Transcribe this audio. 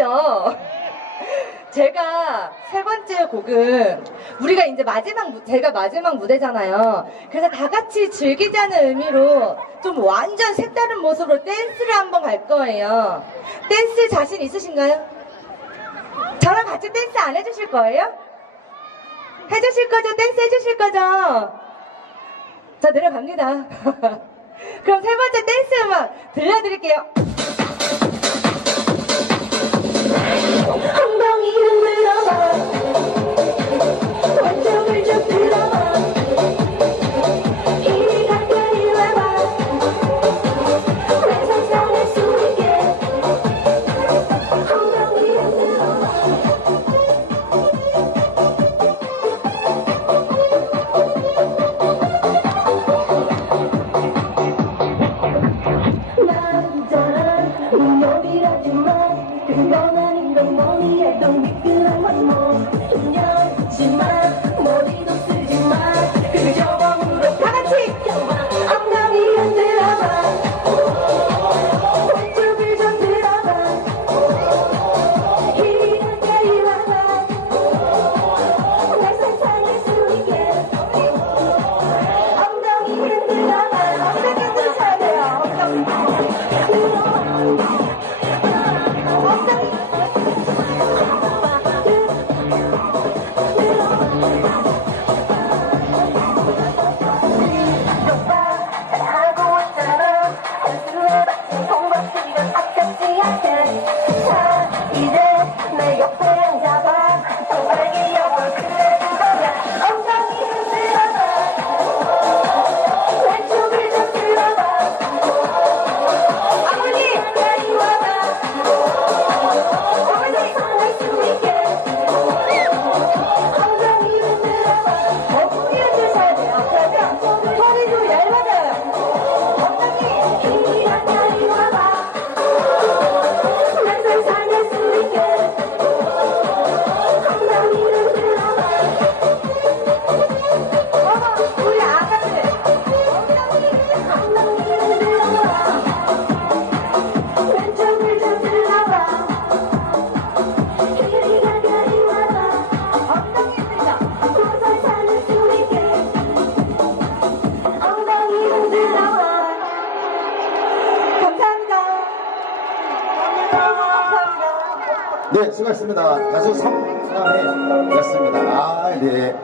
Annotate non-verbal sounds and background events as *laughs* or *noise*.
아시죠? 제가 세 번째 곡은 우리가 이제 마지막 무- 제가 마지막 무대잖아요. 그래서 다 같이 즐기자는 의미로 좀 완전 색다른 모습으로 댄스를 한번 갈 거예요. 댄스 자신 있으신가요? 저랑 같이 댄스 안 해주실 거예요? 해주실 거죠? 댄스 해주실 거죠? 자 내려갑니다. *laughs* 그럼 세 번째 댄스 음악 들려드릴게요. 무협이라지만 그건 아닌 건 뭐니 해도 미끄러운 원 네, 수고하셨습니다. 가수 삼남매였습니다. 아, 네.